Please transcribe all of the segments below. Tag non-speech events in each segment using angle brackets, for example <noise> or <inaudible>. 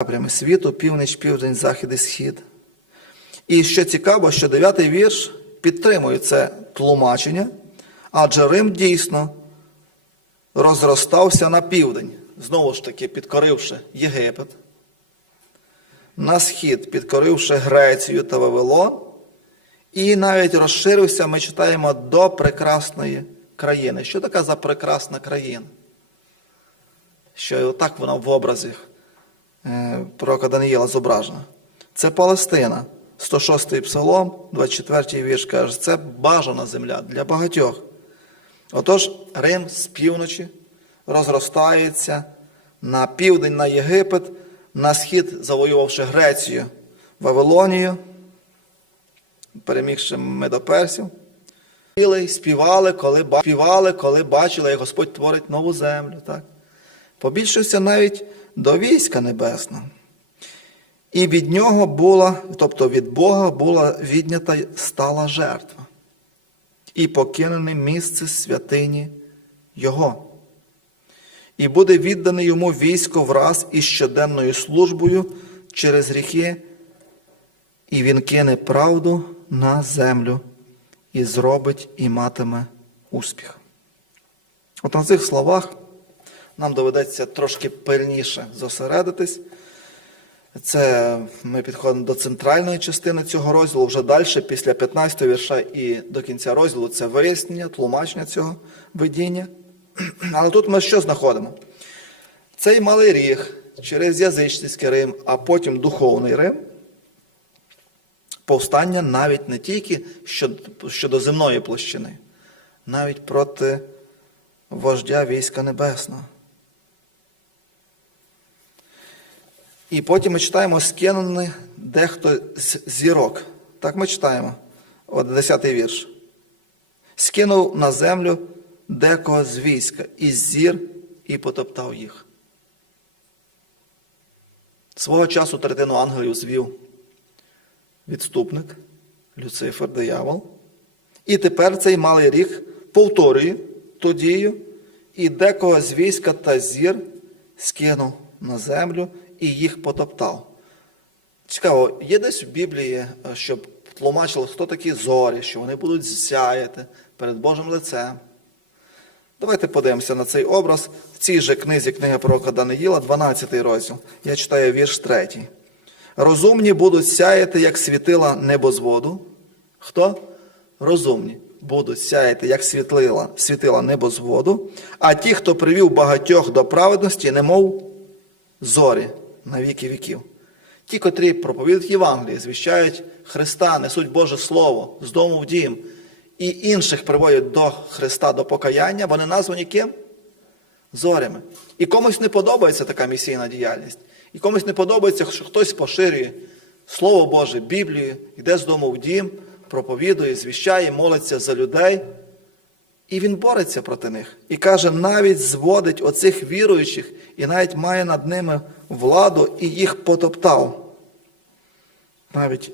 напрями світу, північ, південь, захід і схід. І що цікаво, що дев'ятий вірш підтримує це тлумачення, адже Рим дійсно розростався на південь, знову ж таки, підкоривши Єгипет, на схід, підкоривши Грецію та Вавилон, і навіть розширився, ми читаємо, до прекрасної країни. Що така за прекрасна країна? Що отак вона в образі е, пророка Даниїла зображена. Це Палестина. 106-й псалом, 24-й вірш каже, це бажана земля для багатьох. Отож, Рим з півночі розростається на південь на Єгипет, на схід, завоювавши Грецію, Вавилонію, перемігши медоперсів. Співали, коли, співали, коли бачили, як Господь творить нову землю. Так? Побільшився навіть до війська небесного. І від нього була, тобто від Бога була віднята стала жертва. І покинене місце святині Його. І буде віддане йому військо враз із щоденною службою через ріки, і він кине правду на землю, і зробить і матиме успіх. От на цих словах нам доведеться трошки пильніше зосередитись. Це ми підходимо до центральної частини цього розділу. Вже далі, після 15 вірша і до кінця розділу, це вияснення, тлумачення цього видіння. <clears throat> Але тут ми що знаходимо? Цей малий ріг через язичницький Рим, а потім духовний Рим. Повстання навіть не тільки щодо, земної площини, навіть проти вождя війська небесного. І потім ми читаємо скинений дехто з зірок. Так ми читаємо, от 10 вірш. Скинув на землю декого з війська із зір і потоптав їх. Свого часу третину ангелів звів відступник, Люцифер, диявол. І тепер цей малий ріг повторює ту дію, і декого з війська та зір скинув на землю і їх потоптав. Цікаво, є десь в Біблії, е, щоб тлумачили, хто такі зорі, що вони будуть сяяти перед Божим лицем. Давайте подивимося на цей образ в цій же книзі книги пророка Даниїла, 12 розділ. Я читаю вірш 3. Розумні будуть сяяти, як світила небозводу. Хто? Розумні будуть сяяти, як світлила, світила небозводу, а ті, хто привів багатьох до праведності, немов зорі на віки віків. Ті, котрі проповідують Євангеліє, звіщають Христа, несуть Боже Слово з дому в дім, і інших приводять до Христа, до покаяння, вони названі ким? Зорями. І комусь не подобається така місійна діяльність. І комусь не подобається, що хтось поширює Слово Боже, Біблію, йде з дому в дім, проповідує, звіщає, молиться за людей. І він бореться проти них. І каже, навіть зводить оцих віруючих і навіть має над ними владу і їх потоптав. Навіть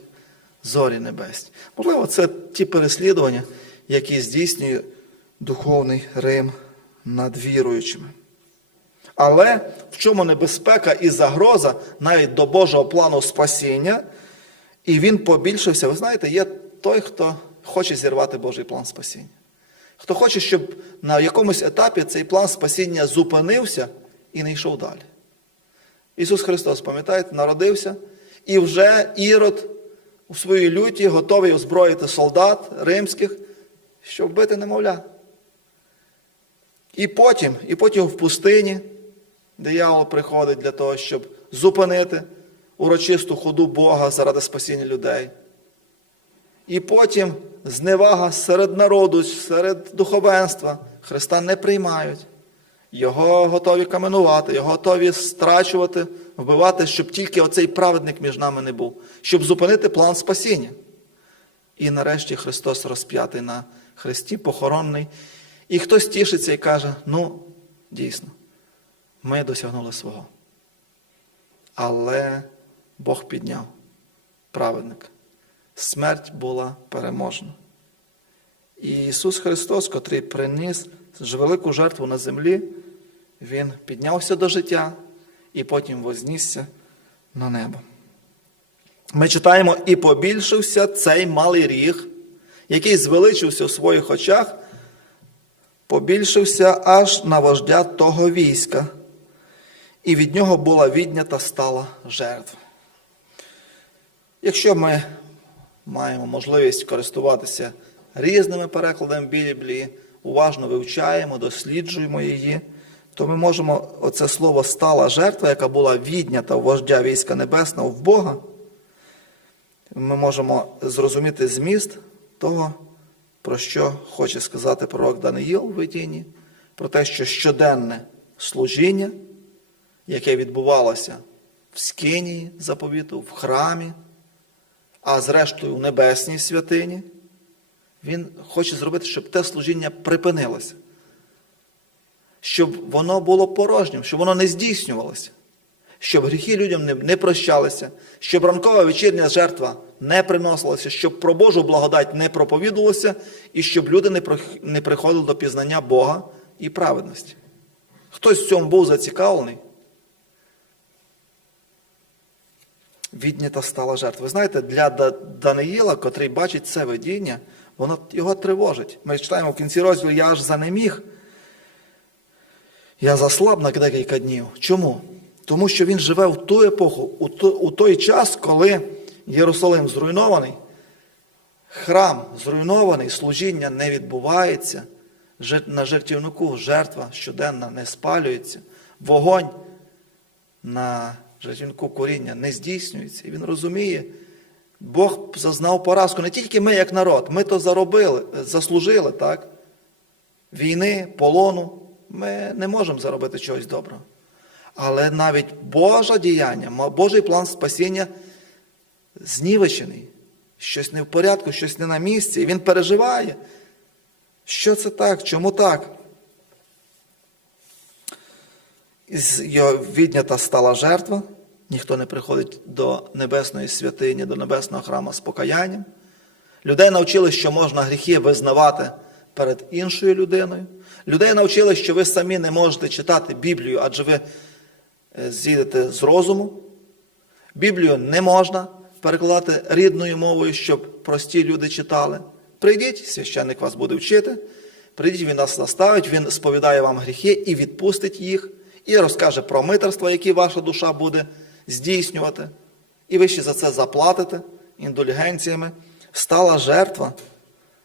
зорі небесні. Можливо, це ті переслідування, які здійснює духовний Рим над віруючими. Але в чому небезпека і загроза навіть до Божого плану спасіння, і він побільшився. Ви знаєте, є той, хто хоче зірвати Божий план спасіння. Хто хоче, щоб на якомусь етапі цей план спасіння зупинився і не йшов далі. Ісус Христос, пам'ятаєте, народився, і вже Ірод у своїй люті готовий озброїти солдат римських, щоб вбити немовля. І потім, і потім в пустині диявол приходить для того, щоб зупинити урочисту ходу Бога заради спасіння людей. І потім зневага серед народу, серед духовенства Христа не приймають. Його готові каменувати, його готові страчувати, вбивати, щоб тільки оцей праведник між нами не був, щоб зупинити план спасіння. І нарешті Христос розп'ятий на хресті, похоронний. І хтось тішиться і каже: ну, дійсно, ми досягнули свого. Але Бог підняв праведника. Смерть була переможена. І Ісус Христос, котрий приніс велику жертву на землі, Він піднявся до життя і потім вознісся на небо. Ми читаємо, і побільшився цей малий ріг, який звеличився в своїх очах, побільшився аж на вождя того війська, і від нього була віднята стала жертва. Якщо ми маємо можливість користуватися різними перекладами Біблії, уважно вивчаємо, досліджуємо її, то ми можемо оце слово стала жертва, яка була віднята вождя війська небесного в Бога, ми можемо зрозуміти зміст того, про що хоче сказати пророк Даниїл у видінні, про те, що щоденне служіння, яке відбувалося в Скинії заповіту, в храмі, а зрештою в небесній святині, він хоче зробити, щоб те служіння припинилося, щоб воно було порожнім, щоб воно не здійснювалося, щоб гріхи людям не, прощалися, щоб ранкова вечірня жертва не приносилася, щоб про Божу благодать не проповідувалося, і щоб люди не приходили до пізнання Бога і праведності. Хтось в цьому був зацікавлений. Віднята стала жертва. Ви знаєте, для Даниїла, котрий бачить це видіння, воно його тривожить. Ми читаємо в кінці розділу, я аж занеміг. Я заслаб на декілька днів. Чому? Тому що він живе в ту епоху, у то- у той час, коли Єрусалим зруйнований, храм зруйнований, служіння не відбувається, на жертівнику жертва щоденна не спалюється, вогонь на жертівнику коріння не здійснюється. І він розуміє, Бог зазнав поразку. Не тільки ми, як народ, ми то заробили, заслужили, так? Війни, полону. Ми не можемо заробити чогось доброго. Але навіть Боже діяння, Божий план спасіння знівечений. Щось не в порядку, щось не на місці. І він переживає. Що це так? Чому так? Із його віднята стала жертва. Ніхто не приходить до небесної святині, до небесного храму з покаянням. Людей навчили, що можна гріхи визнавати перед іншою людиною. Людей навчили, що ви самі не можете читати Біблію, адже ви е, з'їдете з розуму. Біблію не можна перекладати рідною мовою, щоб прості люди читали. Прийдіть, священник вас буде вчити. Прийдіть, він нас наставить, він сповідає вам гріхи і відпустить їх, і розкаже про митерства, які ваша душа буде здійснювати. І ви ще за це заплатите індулігенціями. Стала жертва,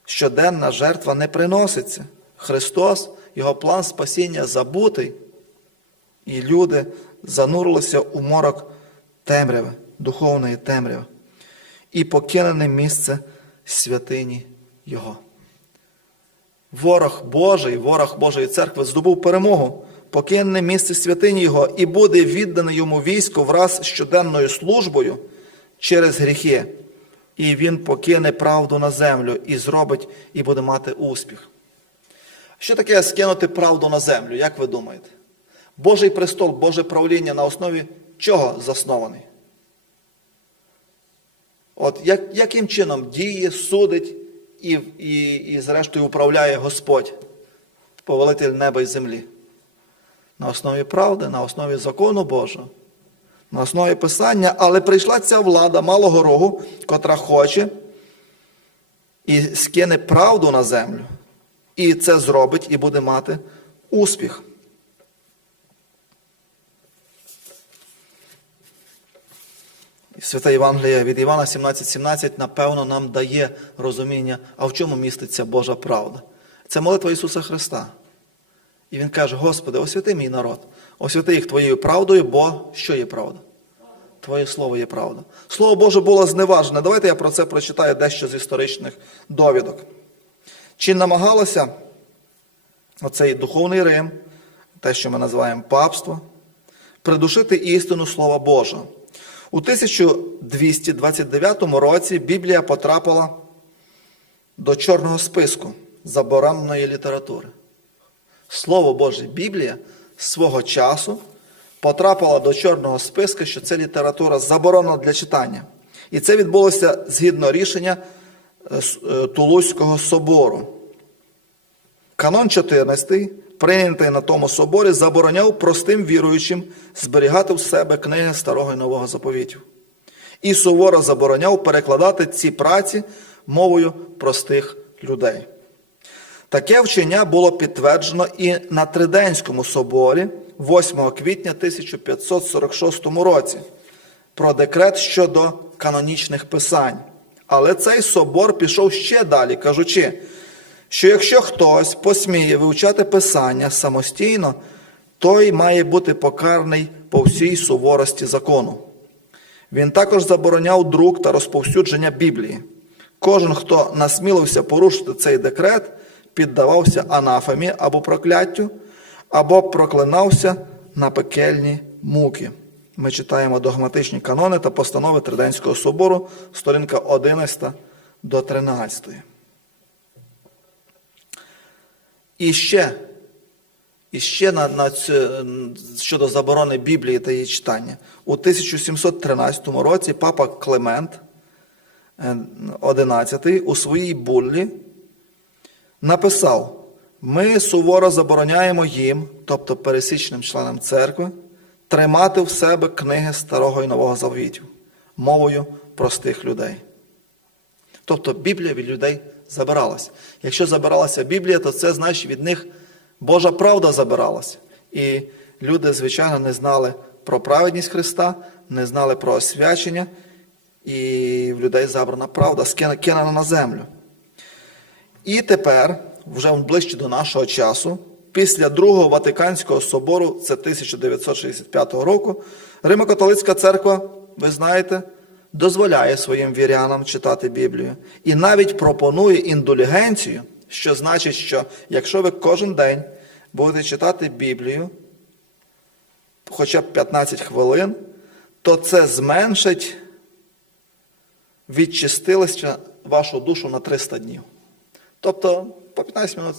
щоденна жертва не приноситься. Христос, Його план спасіння забутий, і люди занурилися у морок темряви, духовної темряви, і покинене місце святині Його. Ворог Божий, ворог Божої церкви здобув перемогу, покине місце святині Його і буде відданий йому військо враз щоденною службою через гріхи. І він покине правду на землю і зробить, і буде мати успіх. Що таке скинути правду на землю, як ви думаєте? Божий престол, Боже правління на основі чого заснований? От як, яким чином діє, судить і, і, і, зрештою, управляє Господь, повелитель неба і землі? На основі правди, на основі закону Божого, на основі Писання, але прийшла ця влада малого рогу, котра хоче і скине правду на землю. І це зробить і буде мати успіх. Свята Євангелія від Івана 17,17, напевно, нам дає розуміння, а в чому міститься Божа правда. Це молитва Ісуса Христа. І Він каже: Господи, освяти мій народ, освяти їх Твоєю правдою, бо що є правда? Твоє слово є правда. Слово Боже було зневажене. Давайте я про це прочитаю дещо з історичних довідок. Чи намагалося оцей духовний Рим, те, що ми називаємо папство, придушити істину Слова Божого? У 1229 році Біблія потрапила до чорного списку забороненої літератури. Слово Боже, Біблія свого часу потрапила до чорного списка, що це література заборонена для читання. І це відбулося згідно рішення е, е, Тулузького собору. Канон 14, прийнятий на тому соборі, забороняв простим віруючим зберігати в себе книги Старого і Нового заповітів. І суворо забороняв перекладати ці праці мовою простих людей. Таке вчення було підтверджено і на Триденському соборі 8 квітня 1546 році про декрет щодо канонічних писань. Але цей собор пішов ще далі, кажучи, що якщо хтось посміє вивчати писання самостійно, той має бути покараний по всій суворості закону. Він також забороняв друк та розповсюдження Біблії. Кожен, хто насмілився порушити цей декрет, піддавався анафемі або прокляттю, або проклинався на пекельні муки. Ми читаємо догматичні канони та постанови Триденського собору, сторінка 11 до 13. І ще, і ще на, на цю, щодо заборони Біблії та її читання. У 1713 році папа Клемент XI у своїй буллі написав: ми суворо забороняємо їм, тобто пересічним членам церкви, тримати в себе книги Старого і Нового Завітів мовою простих людей. Тобто Біблія від людей забиралась. Якщо забиралася Біблія, то це значить від них Божа правда забиралась. І люди, звичайно, не знали про праведність Христа, не знали про освячення, і в людей забрана правда, скинена на землю. І тепер, вже ближче до нашого часу, після Другого Ватиканського собору, це 1965 року, Римо-католицька церква, ви знаєте, дозволяє своїм вірянам читати Біблію. І навіть пропонує індулігенцію, що значить, що якщо ви кожен день будете читати Біблію, хоча б 15 хвилин, то це зменшить відчистилище вашу душу на 300 днів. Тобто по 15 минут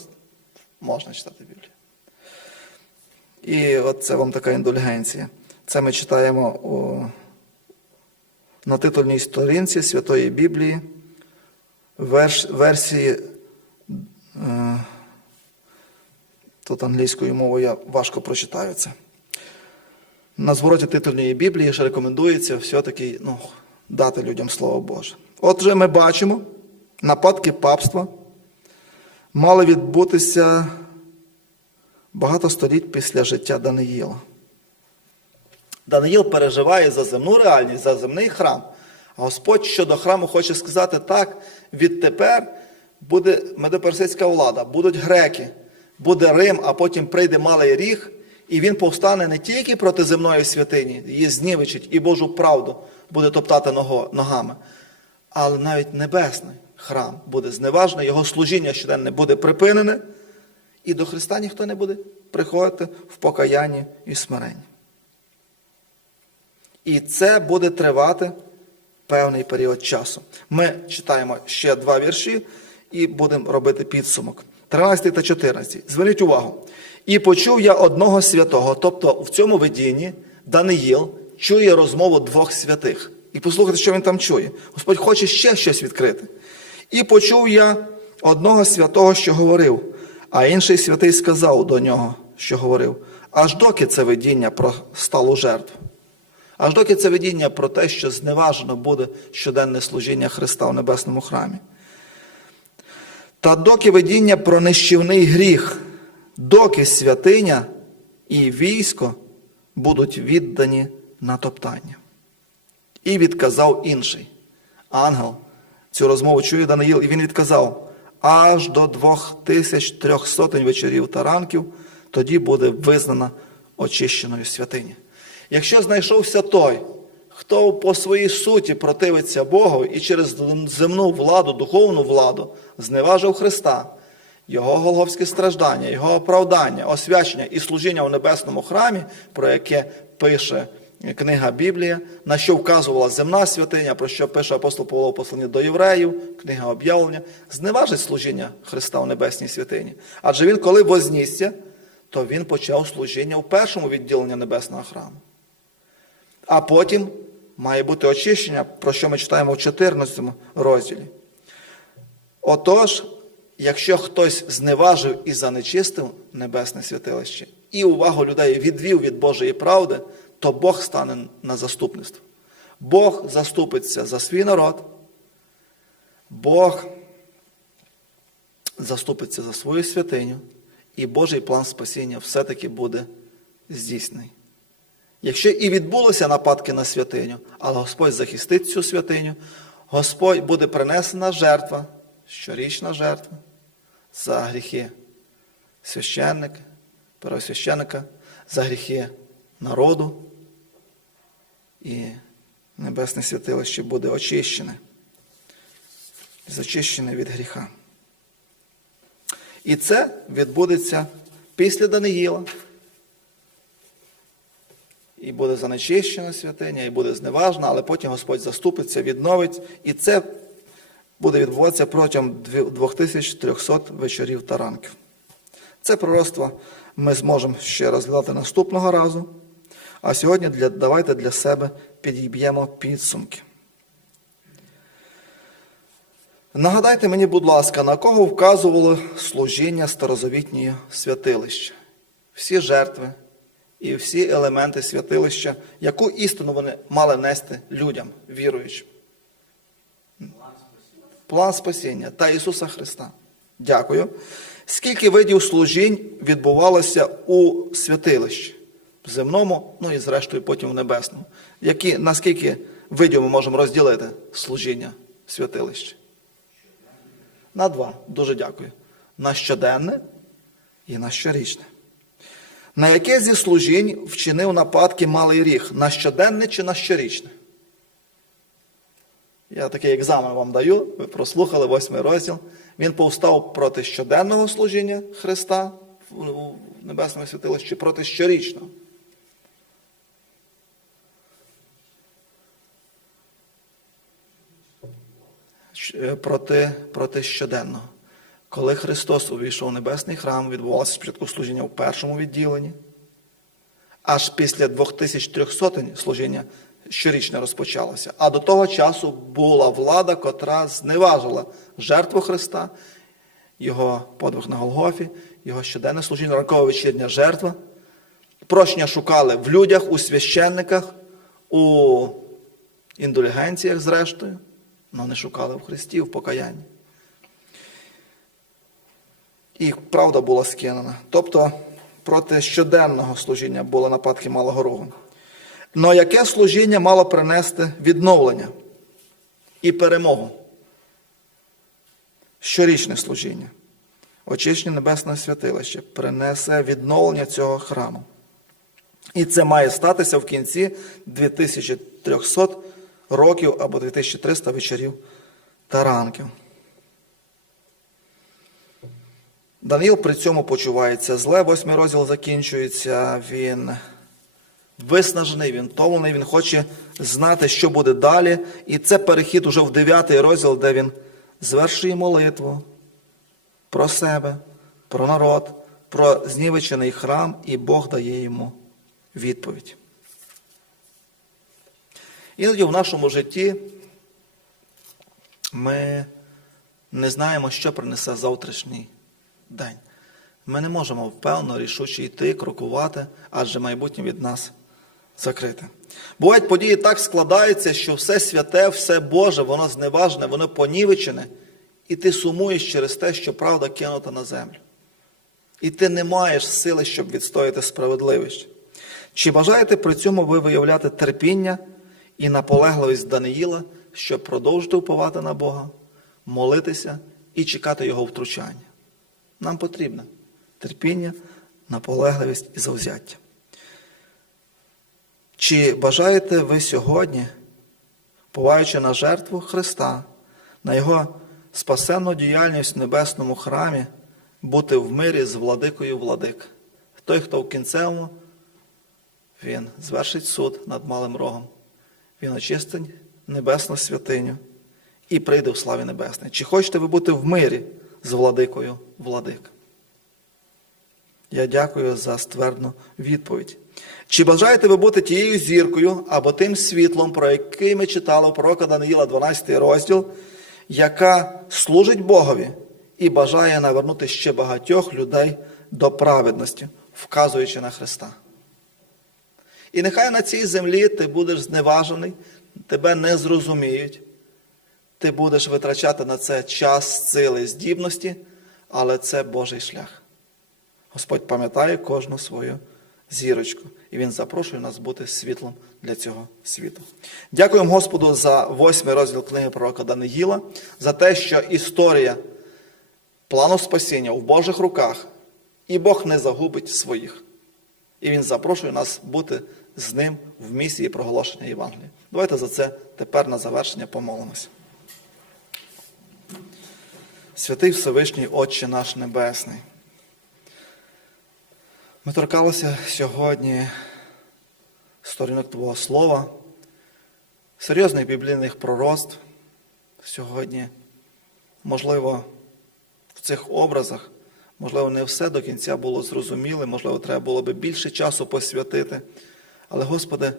можна читати Біблію. І от це вам така індульгенція. Це ми читаємо у, на титульній сторінці Святої Біблії, верш, версії, е, тут англійською мовою я важко прочитаю це. На звороті титульної Біблії ж рекомендується все-таки ну, дати людям Слово Боже. Отже, ми бачимо, нападки папства мали відбутися багато століть після життя Даниїла. Даниїл переживає за земну реальність, за земний храм. А Господь щодо храму хоче сказати так: відтепер буде медоперсидська влада, будуть греки, буде Рим, а потім прийде Малий Ріг, і він повстане не тільки проти земної святині, її знівечить і Божу правду буде топтати ногами, але навіть небесний храм буде зневажений, його служіння щоденне буде припинене, і до Христа ніхто не буде приходити в покаянні і смиренні. І це буде тривати певний період часу. Ми читаємо ще два вірші і будемо робити підсумок. 13 та 14. Зверніть увагу. І почув я одного святого, тобто в цьому видінні Даниїл чує розмову двох святих. І послухайте, що він там чує. Господь хоче ще щось відкрити. І почув я одного святого, що говорив, а інший святий сказав до нього, що говорив, аж доки це видіння про сталу жертву. Аж доки це видіння про те, що зневажено буде щоденне служіння Христа в небесному храмі. Та доки видіння про нищівний гріх, доки святиня і військо будуть віддані на топтання. І відказав інший ангел. Цю розмову чує Даниїл, і він відказав: аж до двох тисяч трьох сотень вечорів та ранків тоді буде визнана очищеною святиня. Якщо знайшовся той, хто по своїй суті противиться Богу і через земну владу, духовну владу зневажив Христа, Його голговське страждання, Його оправдання, освячення і служіння в небесному храмі, про яке пише книга Біблія, на що вказувала земна святиня, про що пише апостол Павло в посланні до євреїв, книга об'явлення, зневажить служіння Христа в небесній святині. Адже він, коли вознісся, то він почав служіння в першому відділенні небесного храму. А потім має бути очищення, про що ми читаємо в 14 розділі. Отож, якщо хтось зневажив і занечистив небесне святилище, і увагу людей відвів від Божої правди, то Бог стане на заступництво. Бог заступиться за свій народ, Бог заступиться за свою святиню, і Божий план спасіння все-таки буде здійснений. Якщо і відбулися нападки на святиню, але Господь захистить цю святиню, Господь буде принесена жертва, щорічна жертва за гріхи священника, первосвященника, за гріхи народу, і небесне святилище буде очищене, зачищене від гріха. І це відбудеться після Даниїла. І буде занечищена святиня, і буде зневажна, але потім Господь заступиться, відновить. І це буде відбуватися протягом 2300 вечорів та ранків. Це пророцтво ми зможемо ще розглядати наступного разу. А сьогодні для, давайте для себе підіб'ємо підсумки. Нагадайте мені, будь ласка, на кого вказувало служіння старозавітнього святилища? Всі жертви і всі елементи святилища, яку істину вони мали нести людям, віруючим? План спасіння та Ісуса Христа. Дякую. Скільки видів служінь відбувалося у святилищі? В земному, ну і зрештою потім в небесному. Які, наскільки видів ми можемо розділити служіння в святилищі? На два. Дуже дякую. На щоденне і на щорічне. На яке зі служінь вчинив нападки малий ріг? На щоденне чи на щорічне? Я такий екзамен вам даю, ви прослухали восьмий розділ. Він повстав проти щоденного служіння Христа в Небесному святилищі, проти щорічного. Проти, проти щоденного. Коли Христос увійшов в небесний храм, відбувалося спочатку служіння в першому відділенні, аж після 2300 служіння щорічне розпочалося. А до того часу була влада, котра зневажила жертву Христа, його подвиг на Голгофі, його щоденне служіння, ранкова вечірня жертва. Прощення шукали в людях, у священниках, у індулігенціях, зрештою, але не шукали в Христі, в покаянні. І правда була скинена. Тобто проти щоденного служіння були нападки Малого Рогу. Но яке служіння мало принести відновлення і перемогу? Щорічне служіння. Очищення Небесного святилища принесе відновлення цього храму. І це має статися в кінці 2300 років або 2300 вечорів та ранків. Даниїл при цьому почувається зле. Восьмий розділ закінчується. Він виснажений, він втомлений, він хоче знати, що буде далі. І це перехід уже в дев'ятий розділ, де він звершує молитву про себе, про народ, про знівечений храм, і Бог дає йому відповідь. Іноді в нашому житті ми не знаємо, що принесе завтрашній день. Ми не можемо впевнено, рішуче йти, крокувати, адже майбутнє від нас закрите. Бувають події так складаються, що все святе, все Боже, воно зневажне, воно понівечене, і ти сумуєш через те, що правда кинута на землю. І ти не маєш сили, щоб відстояти справедливість. Чи бажаєте при цьому ви виявляти терпіння і наполегливість Даниїла, щоб продовжити уповати на Бога, молитися і чекати Його втручання? Нам потрібно терпіння, наполегливість і завзяття. Чи бажаєте ви сьогодні, поваючи на жертву Христа, на Його спасенну діяльність в небесному храмі, бути в мирі з владикою владик? Той, хто в кінцевому, він звершить суд над малим рогом, він очистить небесну святиню і прийде в славі небесній. Чи хочете ви бути в мирі з владикою владик? Я дякую за ствердну відповідь. Чи бажаєте ви бути тією зіркою або тим світлом, про який ми читали у пророка Даниїла 12 розділ, яка служить Богові і бажає навернути ще багатьох людей до праведності, вказуючи на Христа. І нехай на цій землі ти будеш зневажений, тебе не зрозуміють, ти будеш витрачати на це час, сили, здібності, але це Божий шлях. Господь пам'ятає кожну свою зірочку, і Він запрошує нас бути світлом для цього світу. Дякуємо Господу за восьмий розділ книги пророка Даниїла, за те, що історія плану спасіння в Божих руках, і Бог не загубить своїх. І Він запрошує нас бути з ним в місії проголошення Євангелія. Давайте за це тепер на завершення помолимося. Святий Всевишній Отче наш Небесний. Ми торкалися сьогодні сторінок Твого Слова, серйозних біблійних пророцтв. Сьогодні, можливо, в цих образах, можливо, не все до кінця було зрозуміле, можливо, треба було би більше часу посвятити. Але, Господи,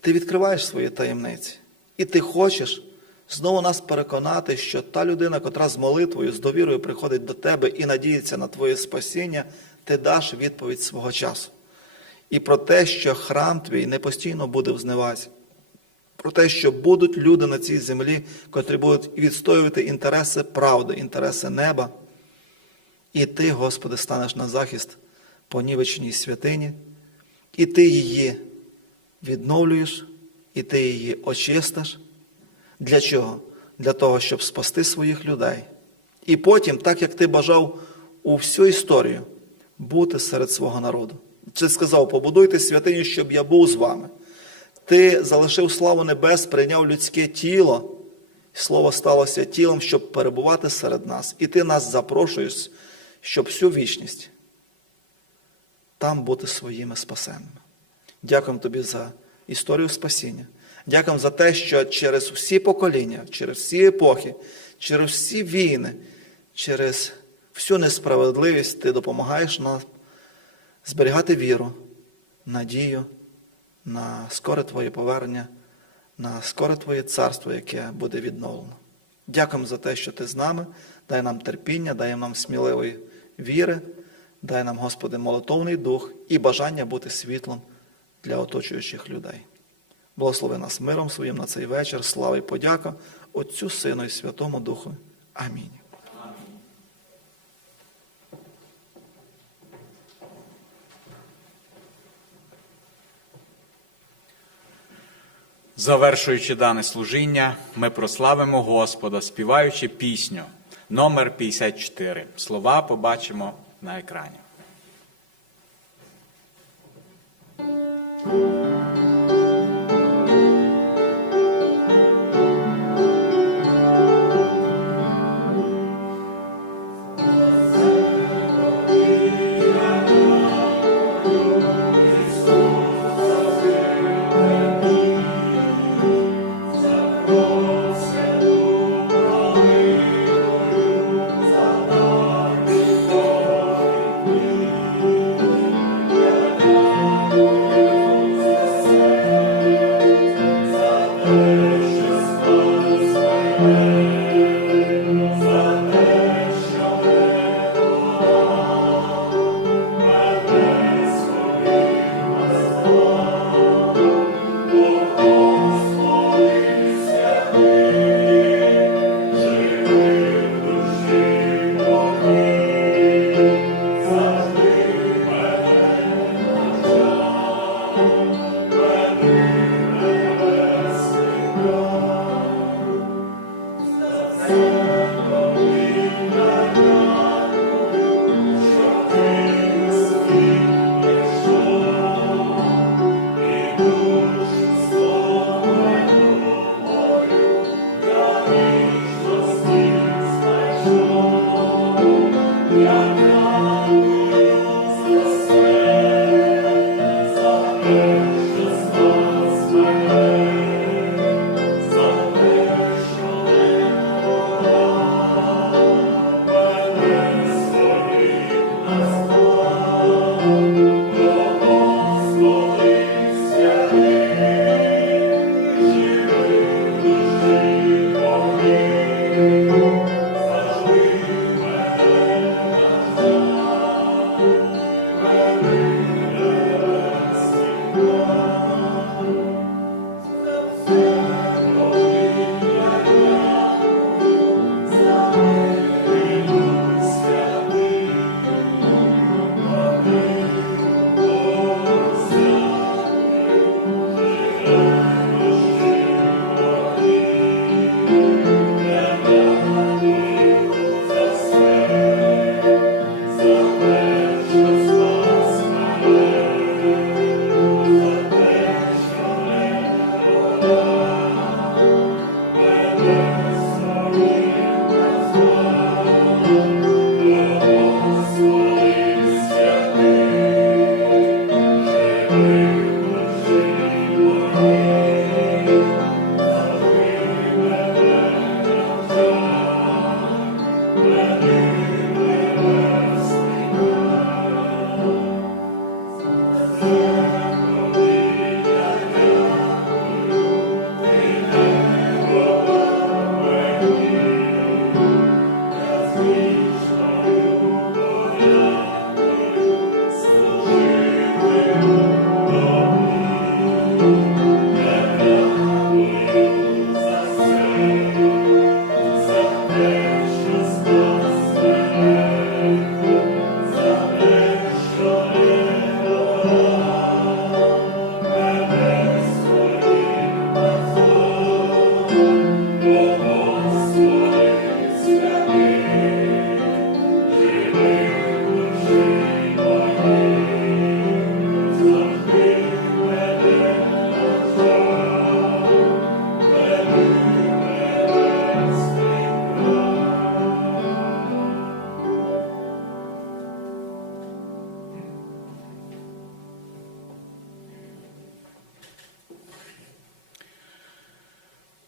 Ти відкриваєш свої таємниці, і Ти хочеш знову нас переконати, що та людина, котра з молитвою, з довірою приходить до Тебе і надіється на Твоє спасіння, ти даш відповідь свого часу. І про те, що храм твій не постійно буде в зневазі, про те, що будуть люди на цій землі, котрі будуть відстоювати інтереси правди, інтереси неба. І ти, Господи, станеш на захист понівечній святині, і ти її відновлюєш, і ти її очистиш. Для чого? Для того, щоб спасти своїх людей. І потім, так як ти бажав у всю історію, бути серед свого народу. Чи сказав, побудуйте святиню, щоб я був з вами. Ти залишив славу небес, прийняв людське тіло, і слово сталося тілом, щоб перебувати серед нас. І ти нас запрошуєш, щоб всю вічність там бути своїми спасенними. Дякуємо тобі за історію спасіння. Дякуємо за те, що через всі покоління, через всі епохи, через всі війни, через всю несправедливість ти допомагаєш нам зберігати віру, надію на скоре Твоє повернення, на скоре Твоє царство, яке буде відновлено. Дякуємо за те, що ти з нами, дай нам терпіння, дай нам сміливої віри, дай нам, Господи, молитовний дух і бажання бути світлом для оточуючих людей. Благослови нас миром своїм на цей вечір, слава і подяка Отцю Сину і Святому Духу. Амінь. Завершуючи дане служіння, ми прославимо Господа, співаючи пісню номер 54. Слова побачимо на екрані. Thank you.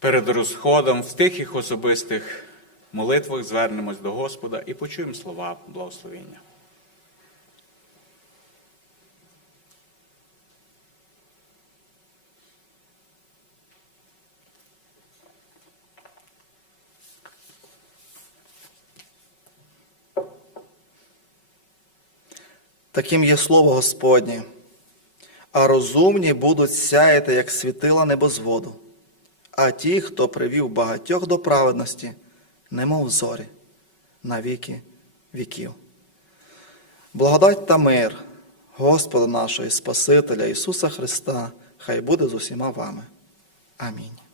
Перед розходом в тихих особистих молитвах звернемось до Господа і почуємо слова благословення. Таким є слово Господнє. А розумні будуть сяяти, як світила небозводу, а ті, хто привів багатьох до праведності, немов зорі, на віки віків. Благодать та мир Господа нашого і Спасителя Ісуса Христа, хай буде з усіма вами. Амінь.